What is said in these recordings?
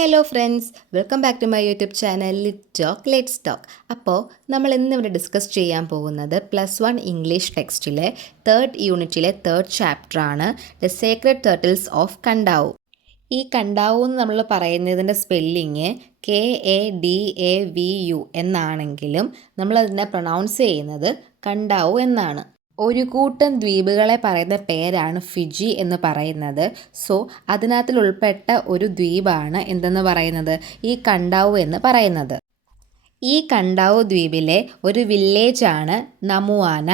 Hello friends, welcome back to my YouTube channel let's talk. അപ്പോൾ നമ്മൾ ഇന്നിവിടെ discuss ചെയ്യാൻ പോകുന്നത് +1 ഇംഗ്ലീഷ് ടെക്സ്റ്റിലെ 3rd യൂണിറ്റിലെ 3rd ചാപ്റ്ററാണ് the sacred turtles of Kadavu. ഈ കണ്ടാവു എന്ന് നമ്മൾ പറയുന്നതിൻ്റെ സ്പെല്ലിങ് KADAVU എന്നാണെങ്കിലും നമ്മളതിനെ പ്രൊനൗൺസ് ചെയ്യുന്നത് കണ്ടാവു എന്നാണ്. ഒരു കൂട്ടം ദ്വീപുകളെ പറയുന്ന പേരാണ് ഫിജി എന്ന് പറയുന്നത്. സോ അതിനകത്തിൽ ഉൾപ്പെട്ട ഒരു ദ്വീപാണ് എന്തെന്ന് പറയുന്നത്, ഈ കണ്ടാവു എന്ന് പറയുന്നത്. ഈ കണ്ടാവു ദ്വീപിലെ ഒരു വില്ലേജാണ് നമുവാന.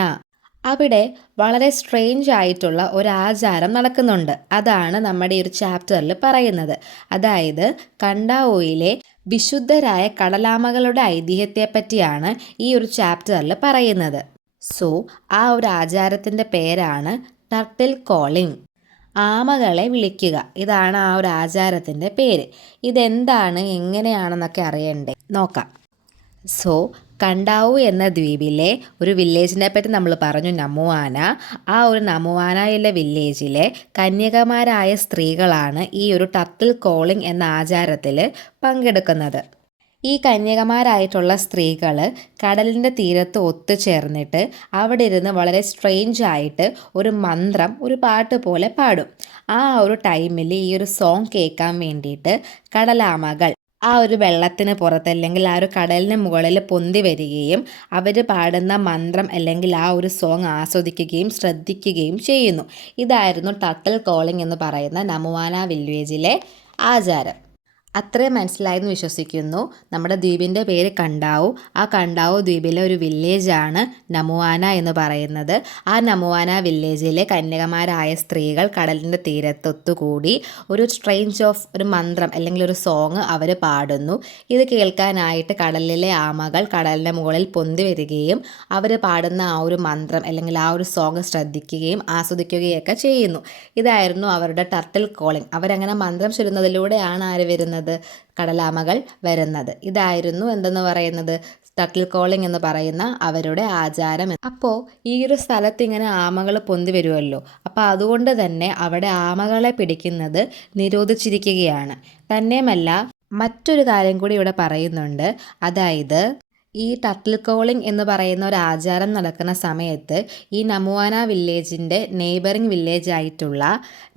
അവിടെ വളരെ സ്ട്രേഞ്ച് ആയിട്ടുള്ള ഒരു ആചാരം നടക്കുന്നുണ്ട്. അതാണ് നമ്മുടെ ഈ ഒരു ചാപ്റ്ററിൽ പറയുന്നത്. അതായത് കണ്ടാവോയിലെ വിശുദ്ധരായ കടലാമകളുടെ ഐതിഹ്യത്തെ പറ്റിയാണ് ഈ ഒരു ചാപ്റ്ററിൽ പറയുന്നത്. സോ ആ ഒരു ആചാരത്തിൻ്റെ പേരാണ് ടർട്ടിൽ കോളിംഗ്, ആമകളെ വിളിക്കുക. ഇതാണ് ആ ഒരു ആചാരത്തിൻ്റെ പേര്. ഇതെന്താണ്, എങ്ങനെയാണെന്നൊക്കെ അറിയണ്ടേ, നോക്കാം. സോ കണ്ടാവു എന്ന ദ്വീപിലെ ഒരു വില്ലേജിനെ പറ്റി നമ്മൾ പറഞ്ഞു, നമുവാന. ആ ഒരു നമുവാനയിലെ വില്ലേജിലെ കന്യകമാരായ സ്ത്രീകളാണ് ഈ ഒരു ടർട്ടിൽ കോളിംഗ് എന്ന ആചാരത്തിൽ പങ്കെടുക്കുന്നത്. ഈ കന്യകമാരായിട്ടുള്ള സ്ത്രീകൾ കടലിൻ്റെ തീരത്ത് ഒത്തുചേർന്നിട്ട് അവിടെ ഇരുന്ന് വളരെ സ്ട്രേഞ്ച് ആയിട്ട് ഒരു മന്ത്രം, ഒരു പാട്ട് പോലെ പാടും. ആ ഒരു ടൈമിൽ ഈ ഒരു സോങ് കേൾക്കാൻ വേണ്ടിയിട്ട് കടലാമകൾ ആ ഒരു വെള്ളത്തിന് പുറത്ത് അല്ലെങ്കിൽ ആ ഒരു കടലിന് മുകളിൽ പൊന്തി വരികയും അവർ പാടുന്ന മന്ത്രം അല്ലെങ്കിൽ ആ ഒരു സോങ് ആസ്വദിക്കുകയും ശ്രദ്ധിക്കുകയും ചെയ്യുന്നു. ഇതായിരുന്നു ടർട്ടിൽ കോളിംഗ് എന്ന് പറയുന്ന നമുവാന വില്ലേജിലെ ആചാരം. അത്രയും മനസ്സിലായെന്ന് വിശ്വസിക്കുന്നു. നമ്മുടെ ദ്വീപിൻ്റെ പേര് കണ്ടാവു. ആ കണ്ടാവു ദ്വീപിലെ ഒരു വില്ലേജാണ് നമുവാന എന്ന് പറയുന്നത്. ആ നമുവാന വില്ലേജിലെ കന്യകമാരായ സ്ത്രീകൾ കടലിൻ്റെ തീരത്തൊത്തുകൂടി ഒരു മന്ത്രം അല്ലെങ്കിൽ ഒരു സോങ് അവർ പാടുന്നു. ഇത് കേൾക്കാനായിട്ട് കടലിലെ ആമകൾ കടലിൻ്റെ മുകളിൽ പൊന്തി വരികയും അവർ പാടുന്ന ആ ഒരു മന്ത്രം അല്ലെങ്കിൽ ആ ഒരു സോങ് ശ്രദ്ധിക്കുകയും ആസ്വദിക്കുകയൊക്കെ ചെയ്യുന്നു. ഇതായിരുന്നു അവരുടെ ടർട്ടിൽ കോളിംഗ്. അവരങ്ങനെ മന്ത്രം ചൊല്ലുന്നതിലൂടെയാണ് ആര് വരുന്നത്, കടലാമകൾ വരുന്നത്. ഇതായിരുന്നു എന്തെന്ന് പറയുന്നത്, ടർട്ടിൽ കോളിംഗ് എന്ന് പറയുന്ന അവരുടെ ആചാരം. അപ്പോൾ ഈ ഒരു സ്ഥലത്ത് ഇങ്ങനെ ആമകൾ പൊന്തി വരുമല്ലോ, അപ്പോൾ അതുകൊണ്ട് തന്നെ അവിടെ ആമകളെ പിടിക്കുന്നത് നിരോധിച്ചിരിക്കുകയാണ്. തന്നെയുമല്ല മറ്റൊരു കാര്യം കൂടി ഇവിടെ പറയുന്നുണ്ട്. അതായത് ഈ ടർട്ടിൽ കോളിംഗ് എന്ന് പറയുന്ന ഒരു ആചാരം നടക്കുന്ന സമയത്ത് ഈ നമുവാന വില്ലേജിൻ്റെ നെയ്ബറിങ് വില്ലേജായിട്ടുള്ള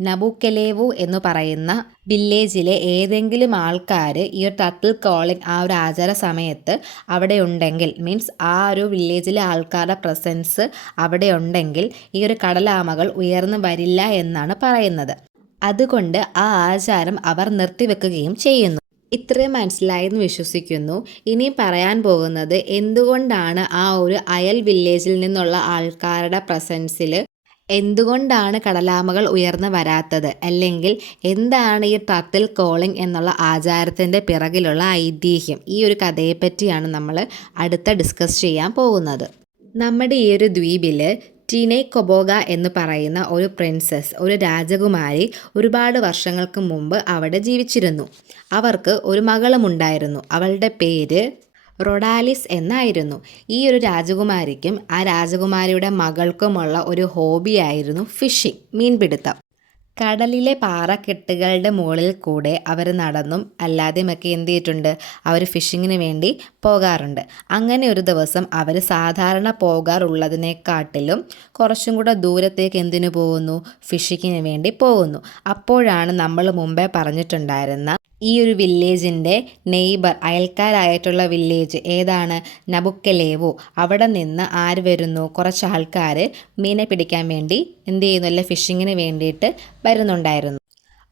നബുക്കെലേവു എന്ന് പറയുന്ന വില്ലേജിലെ ഏതെങ്കിലും ആൾക്കാർ ഈ ഒരു ടർട്ടിൽ കോളിംഗ് ആ ഒരു ആചാര സമയത്ത് അവിടെ ഉണ്ടെങ്കിൽ, മീൻസ് ആ ഒരു വില്ലേജിലെ ആൾക്കാരുടെ പ്രസൻസ് അവിടെ ഉണ്ടെങ്കിൽ ഈ ഒരു കടലാമകൾ ഉയർന്നു വരില്ല എന്നാണ് പറയുന്നത്. അതുകൊണ്ട് ആ ആചാരം അവർ നിർത്തിവെക്കുകയും ചെയ്യുന്നു. ഇത്രയും മനസ്സിലായെന്ന് വിശ്വസിക്കുന്നു. ഇനി പറയാൻ പോകുന്നത് എന്തുകൊണ്ടാണ് ആ ഒരു അയൽ വില്ലേജിൽ നിന്നുള്ള ആൾക്കാരുടെ പ്രസൻസിൽ എന്തുകൊണ്ടാണ് കടലാമകൾ ഉയർന്നു വരാത്തത്, അല്ലെങ്കിൽ എന്താണ് ഈ ടർട്ടിൽ കോളിംഗ് എന്നുള്ള ആചാരത്തിൻ്റെ പിറകിലുള്ള ഐതിഹ്യം. ഈ ഒരു കഥയെപ്പറ്റിയാണ് നമ്മൾ അടുത്ത ഡിസ്കസ് ചെയ്യാൻ പോകുന്നത്. നമ്മുടെ ഈ ഒരു ദ്വീപിൽ ടീനെ കൊബോഗ എന്ന് പറയുന്ന ഒരു പ്രിൻസസ്, ഒരു രാജകുമാരി ഒരുപാട് വർഷങ്ങൾക്ക് മുമ്പ് അവിടെ ജീവിച്ചിരുന്നു. അവർക്ക് ഒരു മകളുമുണ്ടായിരുന്നു. അവളുടെ പേര് റൊഡാലിസ് എന്നായിരുന്നു. ഈ ഒരു രാജകുമാരിക്കും ആ രാജകുമാരിയുടെ മകൾക്കുമുള്ള ഒരു ഹോബിയായിരുന്നു ഫിഷിംഗ്, മീൻപിടുത്തം. കടലിലെ പാറക്കെട്ടുകളുടെ മുകളിൽ കൂടെ അവർ നടന്നും അല്ലാതെയുമൊക്കെ എന്ത് ചെയ്തിട്ടുണ്ട്, അവർ ഫിഷിങ്ങിന് വേണ്ടി പോകാറുണ്ട്. അങ്ങനെ ഒരു ദിവസം അവർ സാധാരണ പോകാറുള്ളതിനെക്കാട്ടിലും കുറച്ചും കൂടെ ദൂരത്തേക്ക് എന്തിനു പോകുന്നു, ഫിഷിങ്ങിന് വേണ്ടി പോകുന്നു. അപ്പോഴാണ് നമ്മൾ മുമ്പേ പറഞ്ഞിട്ടുണ്ടായിരുന്ന ഈ ഒരു വില്ലേജിൻ്റെ നെയ്ബർ, അയൽക്കാരായിട്ടുള്ള വില്ലേജ് ഏതാണ്, നബുക്കെലേവു. അവിടെ നിന്ന് ആര് വരുന്നു, കുറച്ച് ആൾക്കാർ മീനെ പിടിക്കാൻ വേണ്ടി എന്ത് ചെയ്യുന്നു, അല്ലെ ഫിഷിങ്ങിന് വേണ്ടിയിട്ട് വരുന്നുണ്ടായിരുന്നു.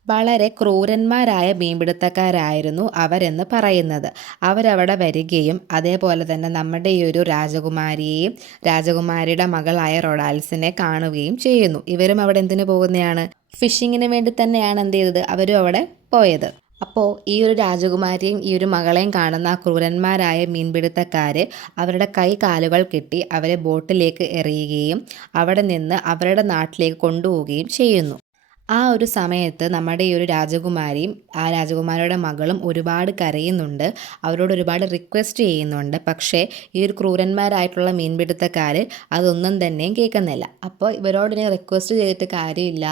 വളരെ ക്രൂരന്മാരായ മീൻപിടുത്തക്കാരായിരുന്നു അവരെന്ന് പറയുന്നത്. അവരവിടെ വരികയും അതേപോലെ തന്നെ നമ്മുടെ ഈ ഒരു രാജകുമാരിയെയും രാജകുമാരിയുടെ മകളായ റൊഡാൽസിനെ കാണുകയും ചെയ്യുന്നു. ഇവരും അവിടെ എന്തിനു പോകുന്നതാണ്, ഫിഷിങ്ങിന് വേണ്ടി തന്നെയാണ് എന്ത് ചെയ്തത്, അവരും അവിടെ പോയത്. അപ്പോൾ ഈ ഒരു രാജകുമാരിയും ഈ ഒരു മകളെയും കാണുന്ന ആ ക്രൂരന്മാരായ മീൻപിടുത്തക്കാർ അവരുടെ കൈ കാലുകൾ കെട്ടി അവരെ ബോട്ടിലേക്ക് എറിയുകയും അവിടെ നിന്ന് അവരുടെ നാട്ടിലേക്ക് കൊണ്ടുപോവുകയും ചെയ്യുന്നു. ആ ഒരു സമയത്ത് നമ്മുടെ ഈ ഒരു രാജകുമാരിയും ആ രാജകുമാരിയുടെ മകളും ഒരുപാട് കരയുന്നുണ്ട്. അവരോട് ഒരുപാട് റിക്വസ്റ്റ് ചെയ്യുന്നുണ്ട്. പക്ഷേ ഈ ഒരു ക്രൂരന്മാരായിട്ടുള്ള മീൻപിടുത്തക്കാർ അതൊന്നും തന്നെയും കേൾക്കുന്നില്ല. അപ്പോൾ ഇവരോട് ഇനി റിക്വസ്റ്റ് ചെയ്തിട്ട് കാര്യമില്ല,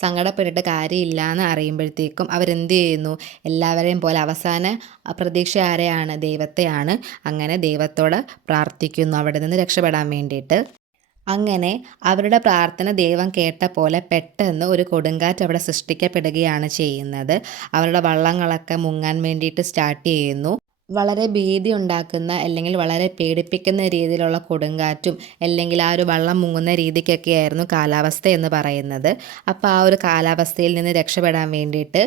സങ്കടപ്പെട്ടിട്ട് കാര്യമില്ല എന്ന് അറിയുമ്പോഴത്തേക്കും അവരെന്ത് ചെയ്യുന്നു, എല്ലാവരെയും പോലെ അവസാന പ്രതീക്ഷ ആരെയാണ്? ദൈവത്തെയാണ്. അങ്ങനെ ദൈവത്തോട് പ്രാർത്ഥിക്കുന്നു അവിടെ നിന്ന് രക്ഷപ്പെടാൻ വേണ്ടിയിട്ട്. അങ്ങനെ അവരുടെ പ്രാർത്ഥന ദൈവം കേട്ട പോലെ പെട്ടെന്ന് ഒരു കൊടുങ്കാറ്റ് അവിടെ സൃഷ്ടിക്കപ്പെടുകയാണ് ചെയ്യുന്നത്. അവരുടെ വള്ളങ്ങളൊക്കെ മുങ്ങാൻ വേണ്ടിയിട്ട് സ്റ്റാർട്ട് ചെയ്യുന്നു. വളരെ ഭീതി ഉണ്ടാക്കുന്ന അല്ലെങ്കിൽ വളരെ പേടിപ്പിക്കുന്ന രീതിയിലുള്ള കൊടുങ്കാറ്റും അല്ലെങ്കിൽ ആ ഒരു വള്ളം മുങ്ങുന്ന രീതിക്കൊക്കെയായിരുന്നു കാലാവസ്ഥ എന്ന് പറയുന്നത്. അപ്പോൾ ആ ഒരു കാലാവസ്ഥയിൽ നിന്ന് രക്ഷപ്പെടാൻ വേണ്ടിയിട്ട്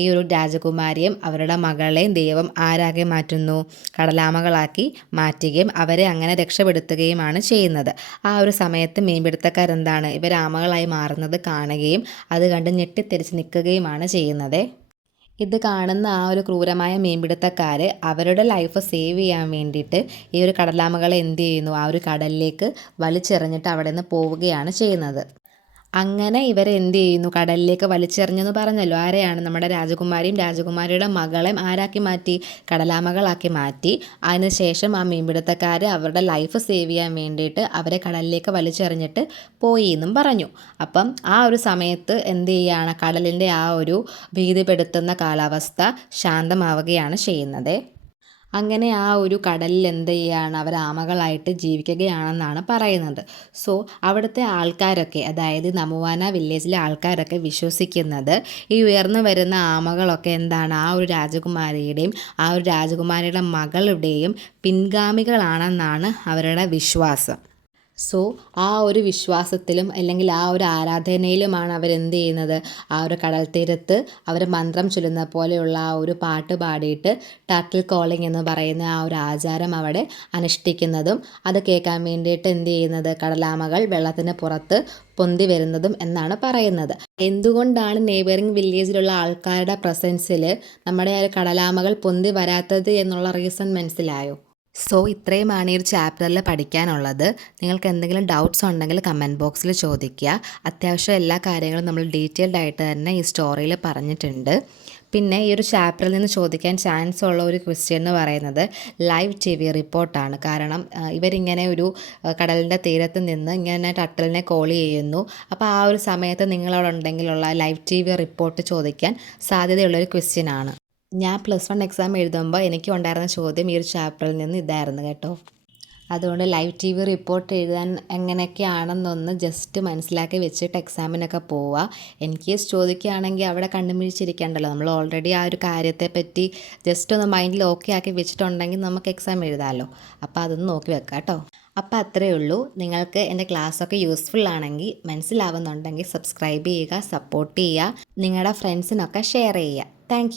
ഈ ഒരു രാജകുമാരിയും അവരുടെ മകളെയും ദൈവം ആരാക്കി മാറ്റുന്നു? കടലാമകളാക്കി മാറ്റുകയും അവരെ അങ്ങനെ രക്ഷപ്പെടുത്തുകയുമാണ് ചെയ്യുന്നത്. ആ ഒരു സമയത്ത് മീൻപിടുത്തക്കാരെന്താണ് ഇവർ ആമകളായി മാറുന്നത് കാണുകയും അത് കണ്ട് ഞെട്ടിത്തെറിച്ച് നിൽക്കുകയുമാണ് ചെയ്യുന്നത്. ഇത് കാണുന്ന ആ ഒരു ക്രൂരമായ മീൻപിടുത്തക്കാർ അവരുടെ ലൈഫ് സേവ് ചെയ്യാൻ വേണ്ടിയിട്ട് ഈ ഒരു കടലാമകളെ എന്ത് ചെയ്യുന്നു, ആ ഒരു കടലിലേക്ക് വലിച്ചെറിഞ്ഞിട്ട് അവിടെ നിന്ന് പോവുകയാണ് ചെയ്യുന്നത്. അങ്ങനെ ഇവരെ എന്ത് ചെയ്യുന്നു, കടലിലേക്ക് വലിച്ചെറിഞ്ഞെന്ന് പറഞ്ഞല്ലോ. ആരെയാണ്? നമ്മുടെ രാജകുമാരിയും രാജകുമാരിയുടെ മകളെയും ആരാക്കി മാറ്റി? കടലാമകളാക്കി മാറ്റി. അതിനുശേഷം ആ മീൻപിടുത്തക്കാർ അവരുടെ ലൈഫ് സേവ് ചെയ്യാൻ വേണ്ടിയിട്ട് അവരെ കടലിലേക്ക് വലിച്ചെറിഞ്ഞിട്ട് പോയി എന്നും പറഞ്ഞു. അപ്പം ആ ഒരു സമയത്ത് എന്ത് ചെയ്യുകയാണ്, കടലിൻ്റെ ആ ഒരു ഭീതിപ്പെടുത്തുന്ന കാലാവസ്ഥ ശാന്തമാവുകയാണ് ചെയ്യുന്നത്. അങ്ങനെ ആ ഒരു കടലിൽ എന്ത് ചെയ്യുകയാണ്, അവർ ആമകളായിട്ട് ജീവിക്കുകയാണെന്നാണ് പറയുന്നത്. സോ അവിടുത്തെ ആൾക്കാരൊക്കെ, അതായത് നമുവാന വില്ലേജിലെ ആൾക്കാരൊക്കെ വിശ്വസിക്കുന്നത് ഈ ഉയർന്നു വരുന്ന ആമകളൊക്കെ എന്താണ്, ആ ഒരു രാജകുമാരിയുടെയും ആ ഒരു രാജകുമാരിയുടെ മകളുടെയും പിൻഗാമികളാണെന്നാണ് അവരുടെ വിശ്വാസം. സോ ആ ഒരു വിശ്വാസത്തിലും അല്ലെങ്കിൽ ആ ഒരു ആരാധനയിലുമാണ് അവരെന്ത് ചെയ്യുന്നത്, ആ ഒരു കടൽ തീരത്ത് അവർ മന്ത്രം ചൊല്ലുന്ന പോലെയുള്ള ആ ഒരു പാട്ട് പാടിയിട്ട് ടർട്ടിൽ കോളിംഗ് എന്ന് പറയുന്ന ആ ഒരു ആചാരം അവിടെ അനുഷ്ഠിക്കുന്നതും അത് കേൾക്കാൻ വേണ്ടിയിട്ട് എന്ത് ചെയ്യുന്നത്, കടലാമകൾ വെള്ളത്തിന് പുറത്ത് പൊന്തി വരുന്നതും എന്നാണ് പറയുന്നത്. എന്തുകൊണ്ടാണ് നെയ്ബറിങ് വില്ലേജിലുള്ള ആൾക്കാരുടെ പ്രസൻസിൽ നമ്മുടെ ആ ഒരു കടലാമകൾ പൊന്തി വരാത്തത് എന്നുള്ള റീസൺ മനസ്സിലായോ? സോ ഇത്രയുമാണ് ഈ ഒരു ചാപ്റ്ററിൽ പഠിക്കാനുള്ളത്. നിങ്ങൾക്ക് എന്തെങ്കിലും ഡൗട്ട്സ് ഉണ്ടെങ്കിൽ കമൻറ്റ് ബോക്സിൽ ചോദിക്കുക. അത്യാവശ്യം എല്ലാ കാര്യങ്ങളും നമ്മൾ ഡീറ്റെയിൽഡ് ആയിട്ട് തന്നെ ഈ സ്റ്റോറിയിൽ പറഞ്ഞിട്ടുണ്ട്. പിന്നെ ഈ ഒരു ചാപ്റ്ററിൽ നിന്ന് ചോദിക്കാൻ ചാൻസ് ഉള്ള ഒരു ക്വസ്റ്റ്യൻ എന്ന് പറയുന്നത് ലൈവ് TV റിപ്പോർട്ടാണ്. കാരണം ഇവരിങ്ങനെ ഒരു കടലിൻ്റെ തീരത്ത് നിന്ന് ഇങ്ങനെ ടർട്ടിലിനെ കോൾ ചെയ്യുന്നു. അപ്പോൾ ആ ഒരു സമയത്ത് നിങ്ങളവിടെ ഉണ്ടെങ്കിലുള്ള ലൈവ് TV റിപ്പോർട്ട് ചോദിക്കാൻ സാധ്യതയുള്ളൊരു ക്വസ്റ്റ്യൻ ആണ്. ഞാൻ +1 എക്സാം എഴുതുമ്പോൾ എനിക്ക് ഉണ്ടായിരുന്ന ചോദ്യം ഈ ഒരു ചാപ്റ്ററിൽ നിന്ന് ഇതായിരുന്നു കേട്ടോ. അതുകൊണ്ട് ലൈവ് TV റിപ്പോർട്ട് എഴുതാൻ എങ്ങനെയൊക്കെയാണെന്നൊന്ന് ജസ്റ്റ് മനസ്സിലാക്കി വെച്ചിട്ട് എക്സാമിനൊക്കെ പോവുക. ഇൻ കേസ് ചോദിക്കുകയാണെങ്കിൽ അവിടെ കണ്ണുമിഴിച്ചിരിക്കണ്ടല്ലോ. നമ്മൾ ഓൾറെഡി ആ ഒരു കാര്യത്തെപ്പറ്റി ജസ്റ്റ് ഒന്ന് മൈൻഡിൽ ഓക്കെ ആക്കി വെച്ചിട്ടുണ്ടെങ്കിൽ നമുക്ക് എക്സാം എഴുതാമല്ലോ. അപ്പോൾ അതൊന്ന് നോക്കി വെക്കാം കേട്ടോ. അപ്പോൾ അത്രയേ ഉള്ളൂ. നിങ്ങൾക്ക് എൻ്റെ ക്ലാസ്സൊക്കെ യൂസ്ഫുൾ ആണെങ്കിൽ, മനസ്സിലാവുന്നുണ്ടെങ്കിൽ സബ്സ്ക്രൈബ് ചെയ്യുക, സപ്പോർട്ട് ചെയ്യുക, നിങ്ങളുടെ ഫ്രണ്ട്സിനൊക്കെ ഷെയർ ചെയ്യുക. താങ്ക്